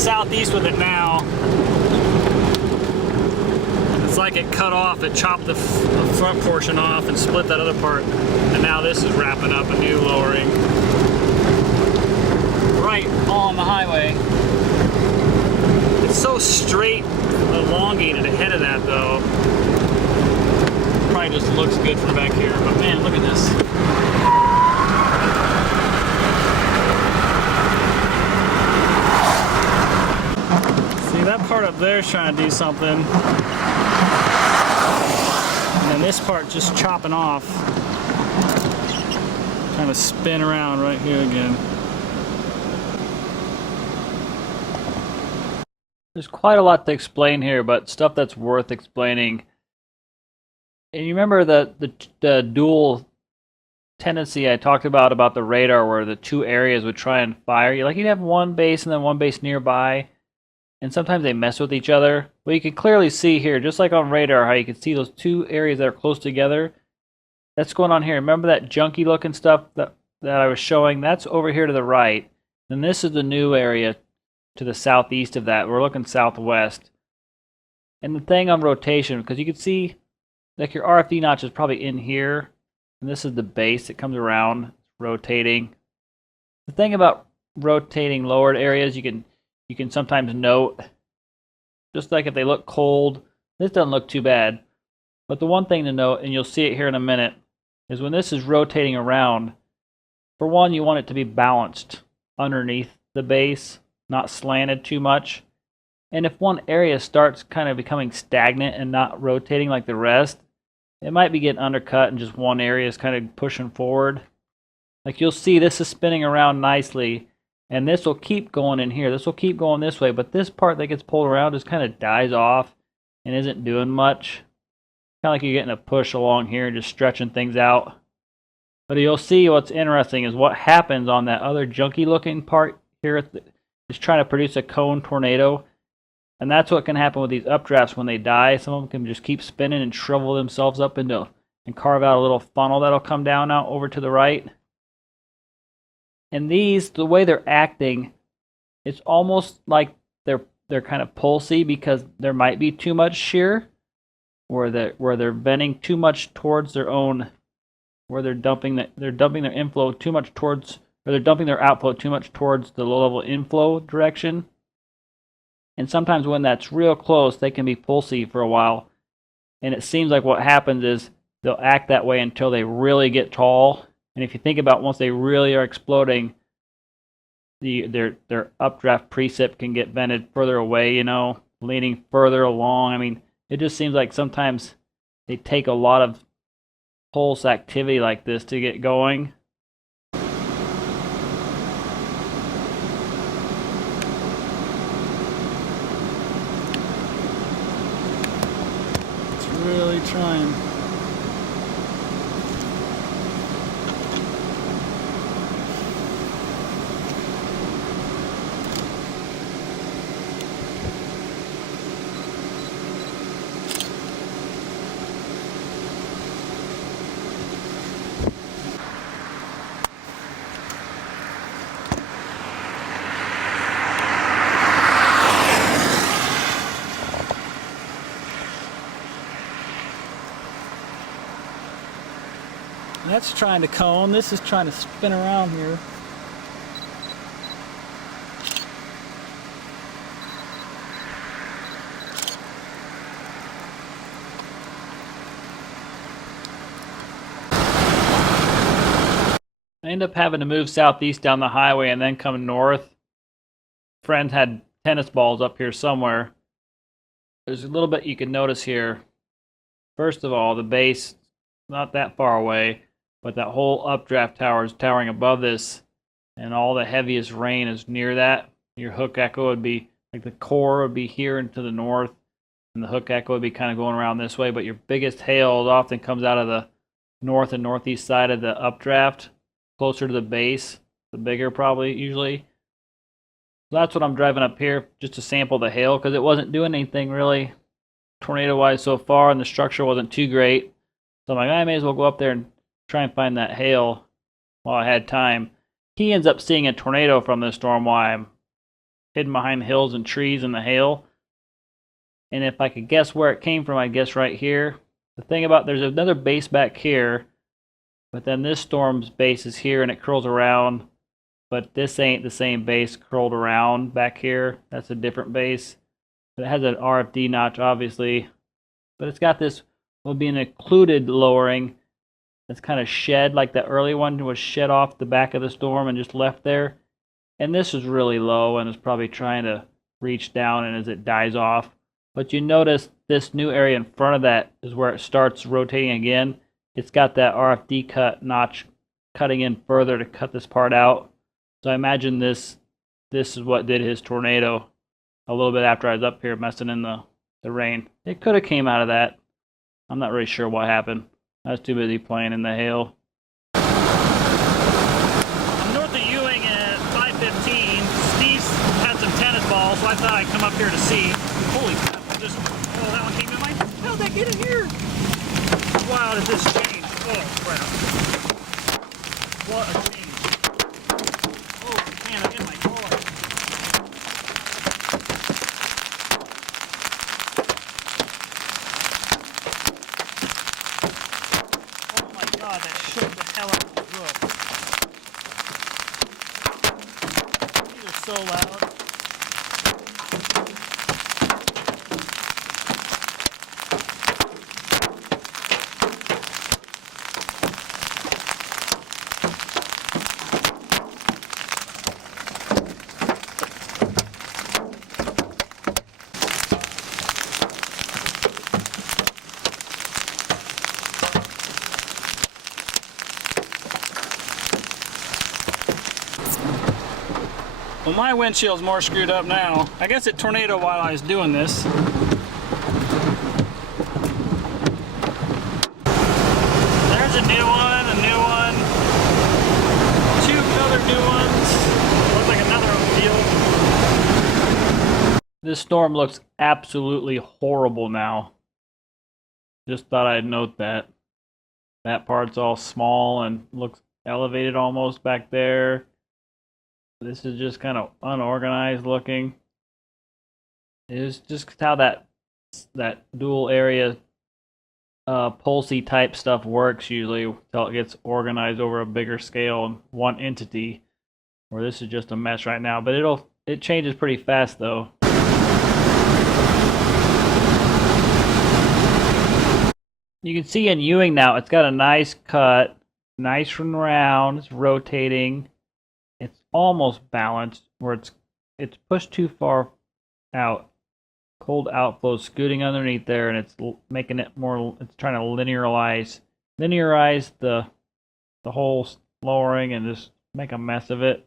southeast with it now. It's like it cut off, it chopped the front portion off and split that other part. And now this is wrapping up a new lowering. Right on the highway. It's so straight, elongated ahead of that though. Probably just looks good from back here, but man, look at this. See, that part up there is trying to do something. And then this part just chopping off. Trying to spin around right here again. There's quite a lot to explain here, but stuff that's worth explaining. And you remember the dual tendency I talked about the radar, where the two areas would try and fire. You'd have one base and then one base nearby, and sometimes they mess with each other. Well, you can clearly see here, just like on radar, how you can see those two areas that are close together. That's going on here. Remember that junky looking stuff that I was showing? That's over here to the right. And this is the new area to the southeast of that. We're looking southwest. And the thing on rotation, because you can see like your RFD notch is probably in here, and this is the base that comes around, rotating. The thing about rotating lowered areas, you can sometimes note, just like if they look cold, this doesn't look too bad. But the one thing to note, and you'll see it here in a minute, is when this is rotating around, for one, you want it to be balanced underneath the base, not slanted too much. And if one area starts kind of becoming stagnant and not rotating like the rest, it might be getting undercut and just one area is kind of pushing forward. Like you'll see this is spinning around nicely, and this will keep going in here. This will keep going this way, but this part that gets pulled around just kind of dies off and isn't doing much. Kind of like you're getting a push along here and just stretching things out. But you'll see what's interesting is what happens on that other junky looking part here is trying to produce a cone tornado. And that's what can happen with these updrafts when they die. Some of them can just keep spinning and shrivel themselves up and carve out a little funnel that'll come down out over to the right. And these, the way they're acting, it's almost like they're kind of pulsy because there might be too much shear, where they're bending too much towards their own, where they're dumping their inflow too much towards, or they're dumping their outflow too much towards the low level inflow direction. And sometimes when that's real close, they can be pulsy for a while. And it seems like what happens is they'll act that way until they really get tall. And if you think about once they really are exploding, their updraft precip can get vented further away, leaning further along. I mean, it just seems like sometimes they take a lot of pulse activity like this to get going. Really trying. That's trying to cone. This is trying to spin around here. I end up having to move southeast down the highway and then come north. Friend had tennis balls up here somewhere. There's a little bit you can notice here. First of all, the base, not that far away. But that whole updraft tower is towering above this, and all the heaviest rain is near that. Your hook echo would be, like the core would be here and to the north, and the hook echo would be kind of going around this way, but your biggest hail often comes out of the north and northeast side of the updraft, closer to the base, the bigger probably usually. So that's what I'm driving up here, just to sample the hail, because it wasn't doing anything really tornado-wise so far, and the structure wasn't too great. So I'm like, I may as well go up there and try and find that hail while I had time. He ends up seeing a tornado from this storm while I'm hidden behind hills and trees in the hail. And if I could guess where it came from, I'd guess right here. The thing about, there's another base back here, but then this storm's base is here and it curls around. But this ain't the same base curled around back here. That's a different base. It has an RFD notch, obviously, but it's got this, will be an occluded lowering that's kind of shed, like the early one was shed off the back of the storm and just left there. And this is really low and is probably trying to reach down, and as it dies off. But you notice this new area in front of that is where it starts rotating again. It's got that RFD cut notch cutting in further to cut this part out. So I imagine this is what did his tornado a little bit after I was up here messing in the rain. It could have came out of that. I'm not really sure what happened. I was too busy playing in the hail. I'm north of Ewing at 5:15. Steve's had some tennis balls, so I thought I'd come up here to see. Holy crap, oh, that one came in. How'd that get in here? Wow, did this change? Oh, crap. What a change. Oh, man, I'm in my car. Oh my god, that shook the hell out of the roof. These are so loud. Well, my windshield's more screwed up now. I guess it tornadoed while I was doing this. There's a new one, two other new ones. Looks like another field. This storm looks absolutely horrible now. Just thought I'd note that. That part's all small and looks elevated almost back there. This is just kind of unorganized looking. It's just how that dual area pulsey type stuff works usually until it gets organized over a bigger scale in one entity. Where this is just a mess right now, but it changes pretty fast though. You can see in Ewing now, it's got a nice cut, nice and round, it's rotating. It's almost balanced, where it's pushed too far out. Cold outflow scooting underneath there, and it's making it more, it's trying to linearize the whole lowering and just make a mess of it.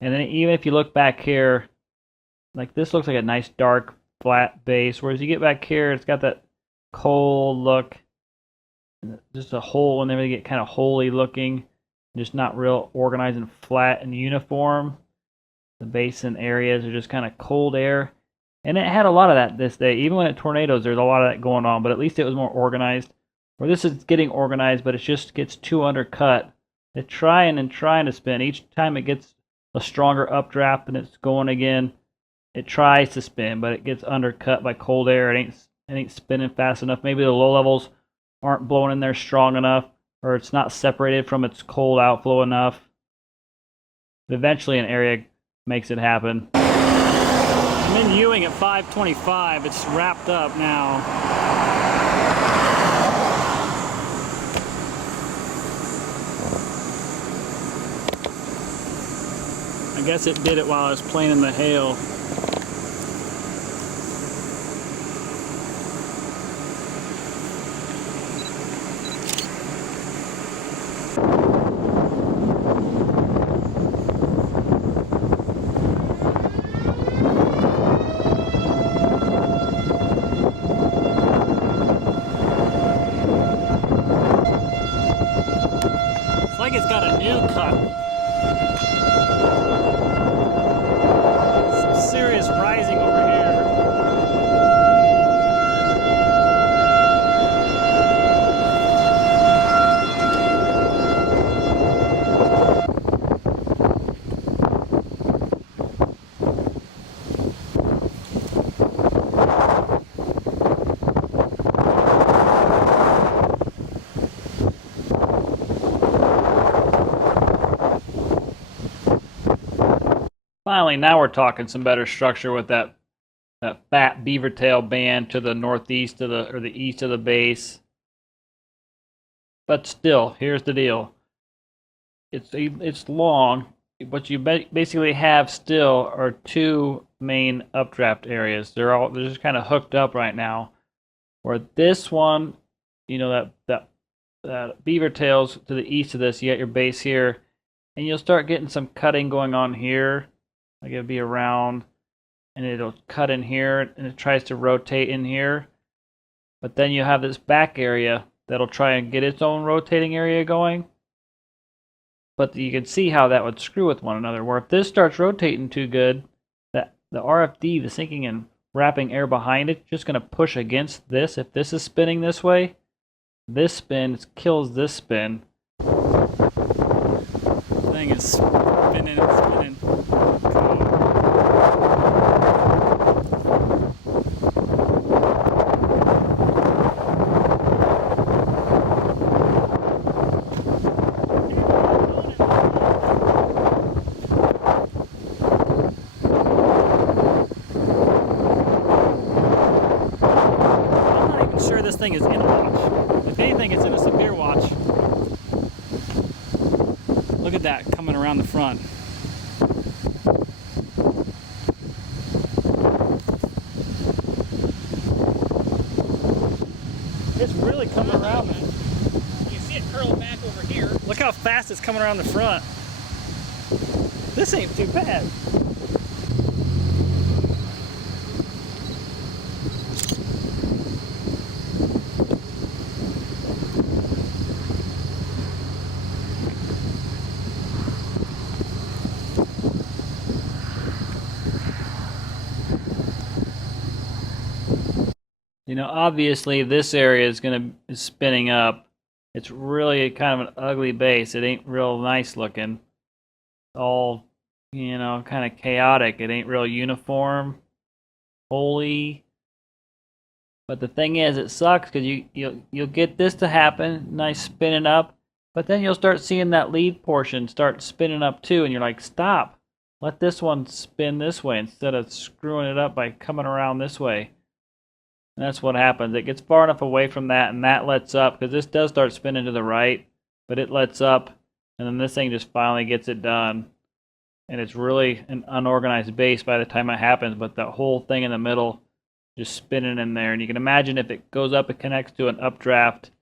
And then even if you look back here, like this looks like a nice dark flat base, whereas you get back here, it's got that cold look. Just a hole, and then they get kind of holy looking. Just not real organized and flat and uniform. The basin areas are just kind of cold air. And it had a lot of that this day. Even when it tornadoes, there's a lot of that going on, but at least it was more organized. Where this is getting organized, but it just gets too undercut. It's trying to spin. Each time it gets a stronger updraft and it's going again, it tries to spin, but it gets undercut by cold air. It ain't spinning fast enough. Maybe the low levels aren't blowing in there strong enough, or it's not separated from its cold outflow enough. But eventually an area makes it happen. I'm in Ewing at 5:25. It's wrapped up now. I guess it did it while I was playing in the hail. Like it's got a new cut. Some serious rising over here. Finally, now we're talking some better structure with that fat beaver tail band to the northeast of the east of the base. But still, here's the deal. It's long. What you basically have still are two main updraft areas. They're just kind of hooked up right now. Where this one, you know, that beaver tails to the east of this, you got your base here, and you'll start getting some cutting going on here. Like it'll be around, and it'll cut in here, and it tries to rotate in here. But then you have this back area that'll try and get its own rotating area going. But you can see how that would screw with one another. Where if this starts rotating too good, that the RFD, the sinking and wrapping air behind it, just going to push against this. If this is spinning this way, this spin kills this spin. The thing is spinning and spinning. This thing is in a watch. If anything, it's in a severe watch. Look at that coming around the front. It's really coming around. You see it curling back over here. Look how fast it's coming around the front. This ain't too bad. You know, obviously this area is spinning up. It's really kind of an ugly base. It ain't real nice looking. All, you know, kind of chaotic. It ain't real uniform, holy. But the thing is, it sucks because you'll get this to happen, nice spinning up, but then you'll start seeing that lead portion start spinning up too, and you're like, stop. Let this one spin this way instead of screwing it up by coming around this way. And that's what happens. It gets far enough away from that, and that lets up, because this does start spinning to the right, but it lets up, and then this thing just finally gets it done. And it's really an unorganized base by the time it happens, but that whole thing in the middle just spinning in there. And you can imagine if it goes up, it connects to an updraft,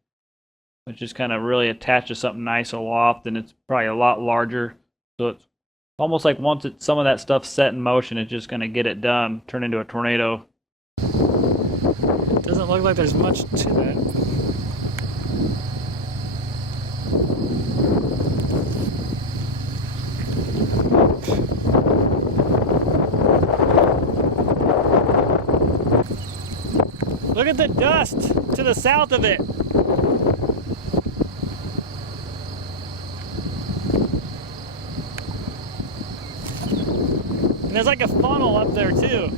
which is kind of really attached to something nice aloft, and it's probably a lot larger. So it's almost like once some of that stuff's set in motion, it's just going to get it done, turn into a tornado. Doesn't look like there's much to that. Look at the dust to the south of it. And there's like a funnel up there too.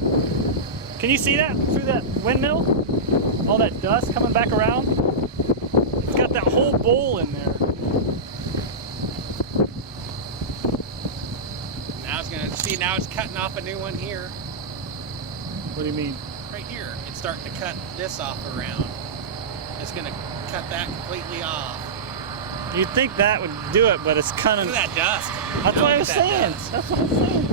Can you see that through that windmill? All that dust coming back around? It's got that whole bowl in there. Now it's gonna see. Now it's cutting off a new one here. What do you mean? Right here, it's starting to cut this off around. It's gonna cut that completely off. You'd think that would do it, but it's kind of. Look at that dust. That's what I was saying. That's what I'm saying.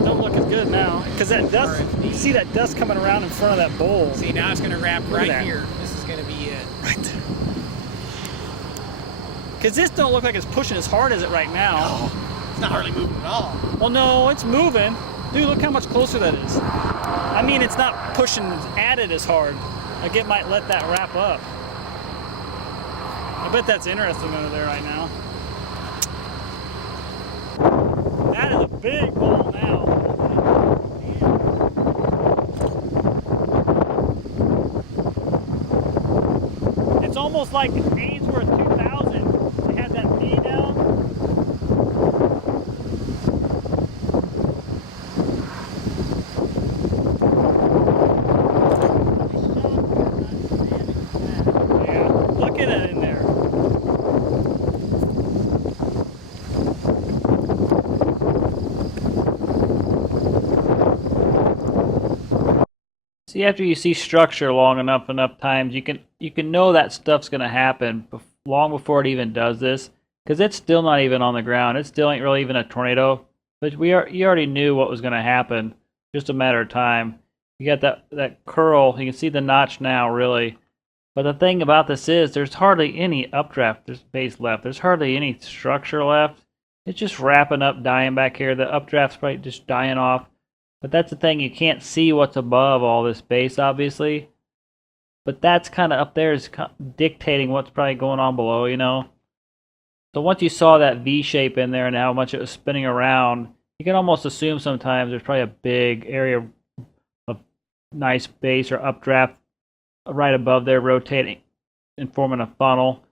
It don't look as good now, because that dust. You see that dust coming around in front of that bowl. See, now it's gonna wrap right here. This is gonna be it. Right there. Because this don't look like it's pushing as hard as it right now. No, it's not hardly moving at all. Well, no, it's moving. Dude, look how much closer that is. I mean, it's not pushing at it as hard. Like it might let that wrap up. I bet that's interesting under there right now. That is a big bowl now. It's almost like Ainsworth 2000. They had that V down. See, after you see structure long enough times, you can know that stuff's gonna happen long before it even does this, because it's still not even on the ground. It still ain't really even a tornado, but you already knew what was gonna happen. Just a matter of time. You got that curl. You can see the notch now, really. But the thing about this is, there's hardly any updraft base left. There's hardly any structure left. It's just wrapping up, dying back here. The updraft's probably just dying off. But that's the thing, you can't see what's above all this base, obviously. But that's kind of up there is dictating what's probably going on below, you know. So once you saw that V shape in there and how much it was spinning around, you can almost assume sometimes there's probably a big area of nice base or updraft right above there rotating and forming a funnel.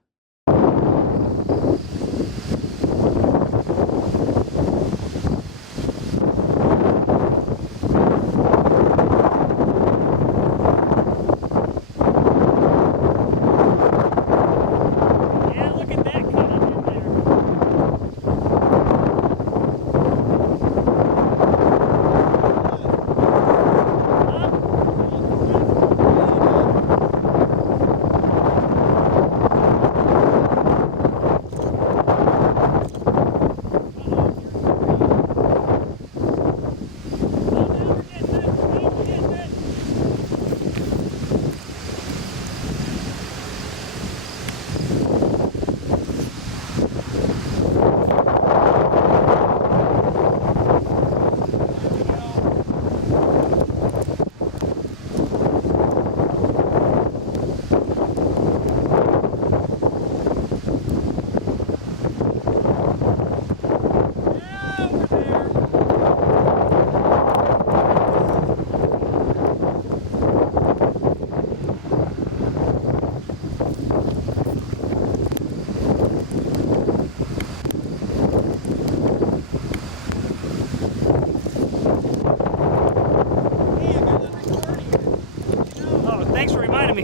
Thanks for reminding me.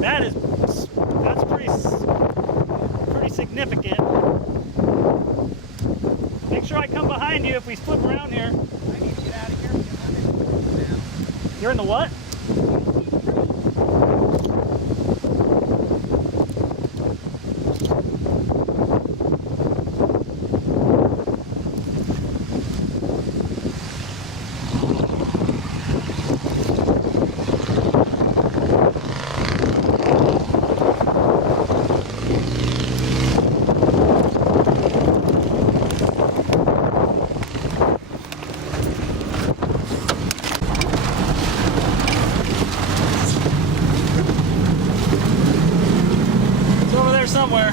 That's pretty significant. Make sure I come behind you if we flip around here. I need to get out of here because I'm in the road now. You're in the what? Somewhere.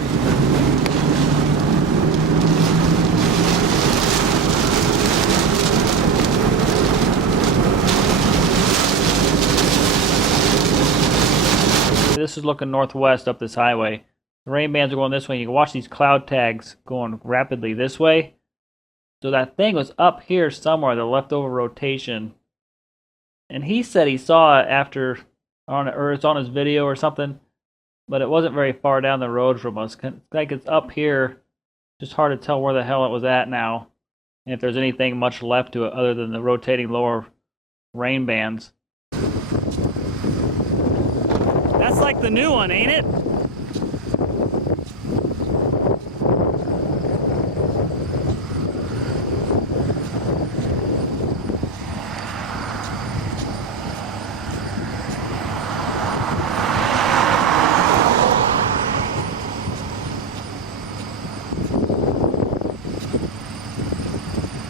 This is looking northwest up this highway. The rain bands are going this way. You can watch these cloud tags going rapidly this way. So that thing was up here somewhere, the leftover rotation. And he said he saw it after, or it's on his video or something. But it wasn't very far down the road from us. It's like it's up here. Just hard to tell where the hell it was at now. And if there's anything much left to it other than the rotating lower rain bands. That's like the new one, ain't it?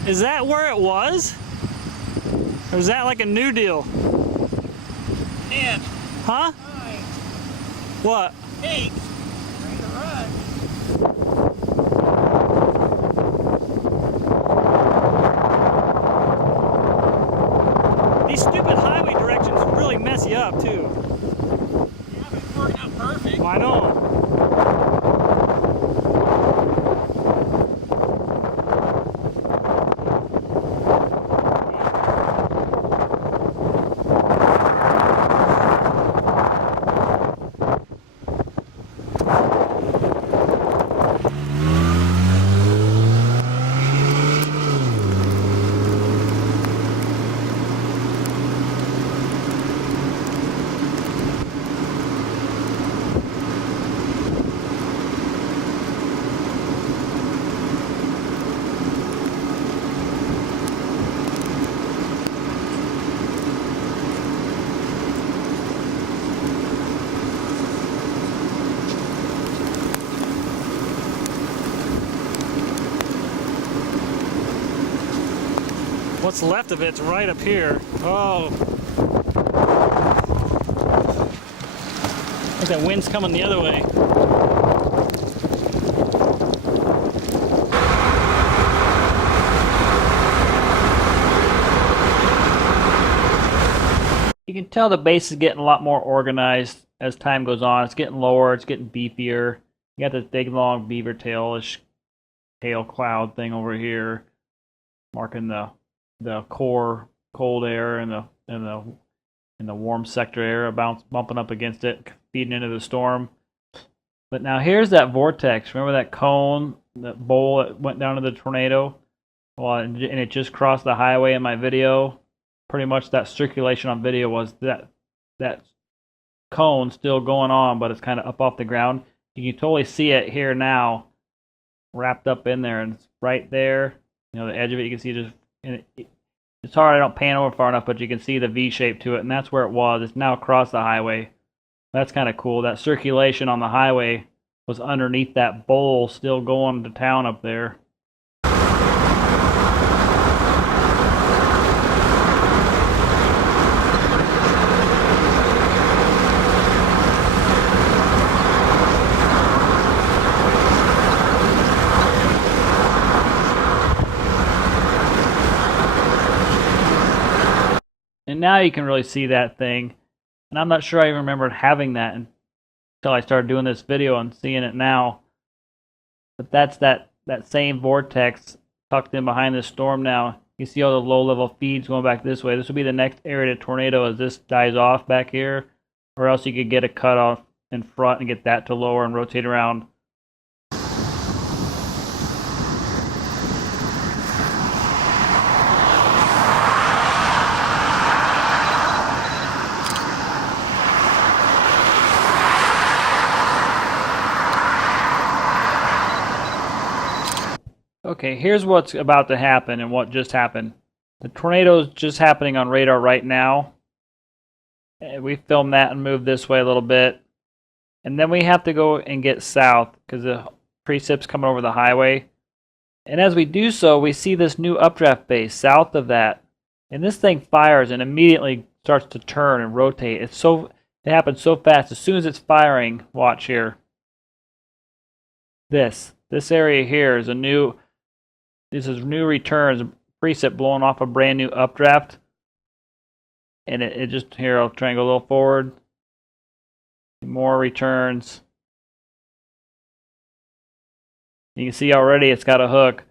Is that where it was? Or is that like a new deal? Man. Huh? Hi. What? Hey. Ready to run. These stupid highway directions really mess you up too. Yeah, but it's working out perfect. Well, I know. What's left of it's right up here. Oh. I think that wind's coming the other way. You can tell the base is getting a lot more organized as time goes on. It's getting lower, it's getting beefier. You got this big long beaver tail-ish tail cloud thing over here, marking the core cold air and the warm sector air bumping up against it, feeding into the storm. But now here's that vortex. Remember that cone, that bowl that went down to the tornado? Well, and it just crossed the highway in my video. Pretty much that circulation on video was that cone still going on, but it's kind of up off the ground. You can totally see it here now, wrapped up in there, and it's right there. You know, the edge of it, you can see just, and it's hard, I don't pan over far enough, but you can see the V shape to it, and that's where it was. It's now across the highway. That's kind of cool. That circulation on the highway was underneath that bowl, still going to town up there. And now you can really see that thing. And I'm not sure I even remembered having that until I started doing this video and seeing it now. But that's that same vortex tucked in behind this storm now. You see all the low-level feeds going back this way. This will be the next area to tornado as this dies off back here. Or else you could get a cutoff in front and get that to lower and rotate around. Okay, here's what's about to happen and what just happened. The tornado's just happening on radar right now. We filmed that and moved this way a little bit. And then we have to go and get south because the precip's coming over the highway. And as we do so, we see this new updraft base south of that. And this thing fires and immediately starts to turn and rotate. It happens so fast. As soon as it's firing, watch here. This area here is this is new returns, precip blowing off a brand new updraft. And it just, here, I'll try and go a little forward. More returns. You can see already it's got a hook.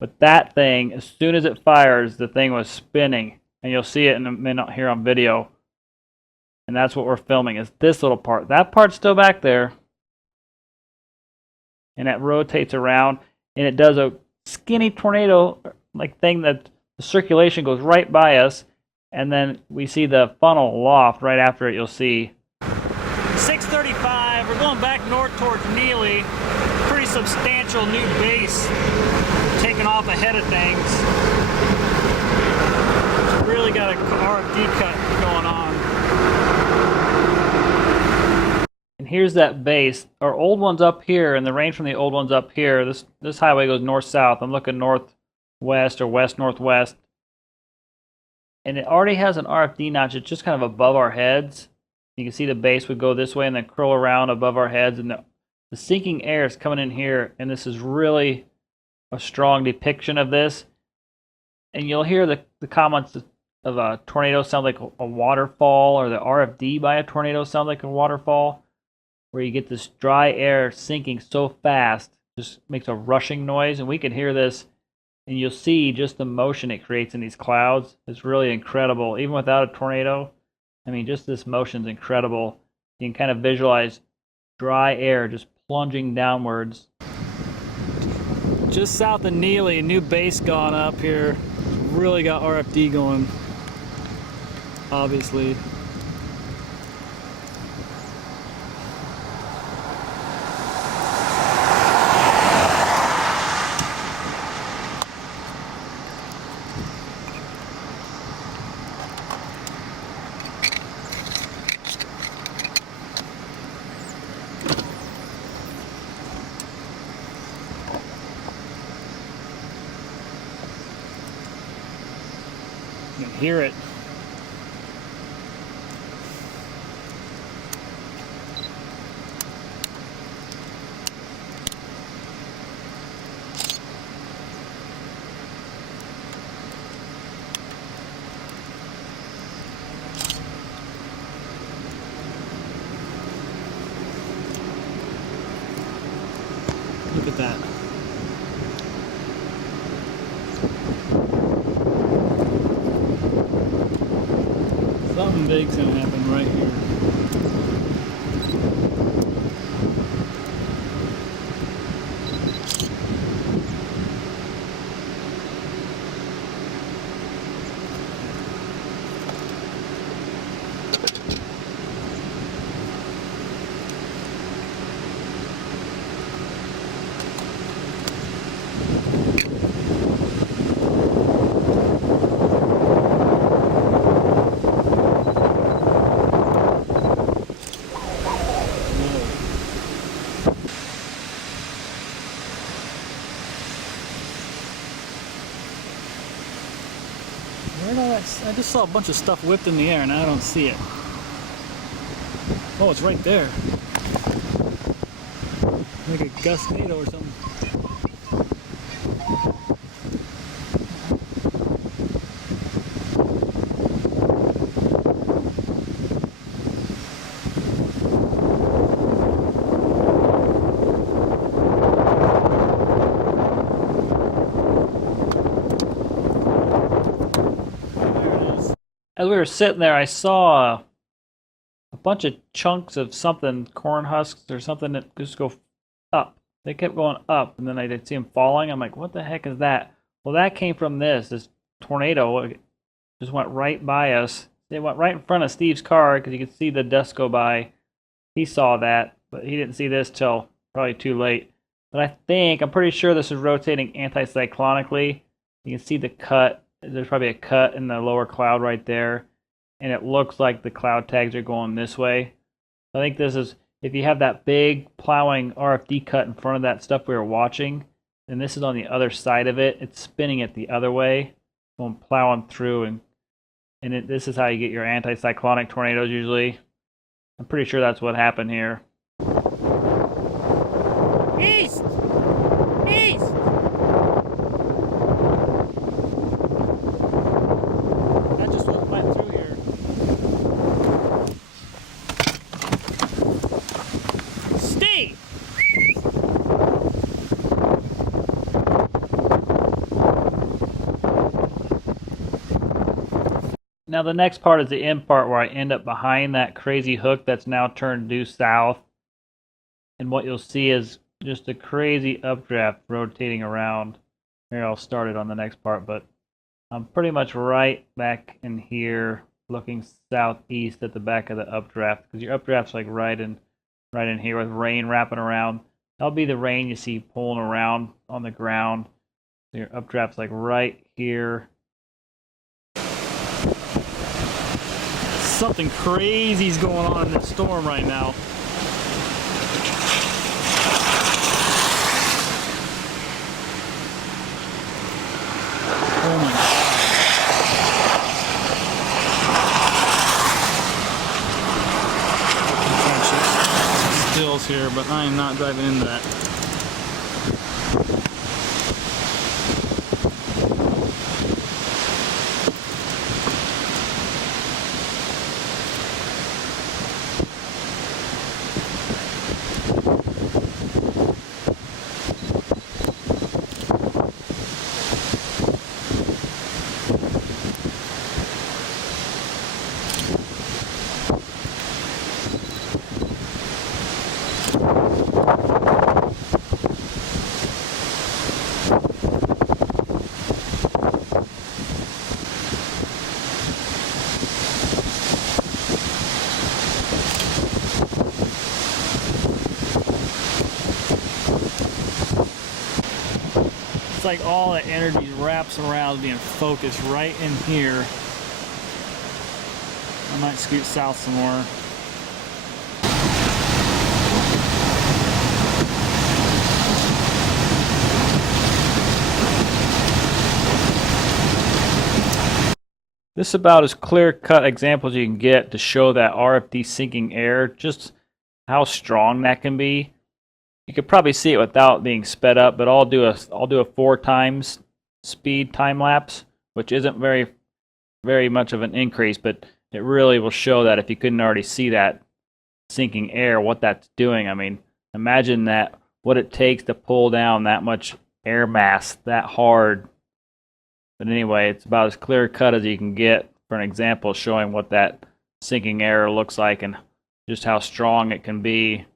But that thing, as soon as it fires, the thing was spinning. And you'll see it in a minute here on video. And that's what we're filming, is this little part. That part's still back there. And it rotates around. And it does a skinny tornado like thing that the circulation goes right by us, and then we see the funnel loft right after it. You'll see 635. We're going back north towards Neely. Pretty substantial new base taking off ahead of things. Really got a RFD cut going on. And here's that base. Our old one's up here, and the range from the old one's up here. This highway goes north-south. I'm looking northwest or west-northwest. And it already has an RFD notch. It's just kind of above our heads. You can see the base would go this way and then curl around above our heads. And the sinking air is coming in here, and this is really a strong depiction of this. And you'll hear the comments of a tornado sound like a waterfall, or the RFD by a tornado sound like a waterfall, where you get this dry air sinking so fast, just makes a rushing noise, and we can hear this, and you'll see just the motion it creates in these clouds. It's really incredible, even without a tornado. I mean, just this motion's incredible. You can kind of visualize dry air just plunging downwards. Just south of Neely, a new base gone up here. Really got RFD going, obviously. You can hear it. Look at that. Something big's gonna happen right here. Where'd all that? I just saw a bunch of stuff whipped in the air and I don't see it. Oh, it's right there. Like a gustnado or something. As we were sitting there, I saw a bunch of chunks of something, corn husks or something that just go up. They kept going up, and then I did see them falling. I'm like, what the heck is that? Well, that came from this tornado. It just went right by us. It went right in front of Steve's car because you could see the dust go by. He saw that, but he didn't see this till probably too late. But I'm pretty sure this is rotating anticyclonically. You can see the cut. There's probably a cut in the lower cloud right there, and it looks like the cloud tags are going this way. I think this is, if you have that big plowing RFD cut in front of that stuff we were watching, and this is on the other side of it, it's spinning it the other way, going plowing through, and this is how you get your anticyclonic tornadoes usually. I'm pretty sure that's what happened here. East! East! That just went through here. Steve! Now the next part is the end part where I end up behind that crazy hook that's now turned due south. And what you'll see is just a crazy updraft rotating around. Here, I'll start it on the next part, but I'm pretty much right back in here looking southeast at the back of the updraft, because your updraft's like right in here with rain wrapping around. That'll be the rain you see pulling around on the ground. So your updraft's like right here. Something crazy's going on in this storm right now. Oh my God. Stills here, but I am not driving into that. It's like all the energy wraps around being focused right in here. I might scoot south some more. This is about as clear-cut example as you can get to show that RFD sinking air, just how strong that can be. You could probably see it without being sped up, but I'll do a 4 times speed time lapse, which isn't very much of an increase, but it really will show that if you couldn't already see that sinking air, what that's doing. I mean, imagine that, what it takes to pull down that much air mass that hard. But anyway, it's about as clear cut as you can get for an example showing what that sinking air looks like and just how strong it can be.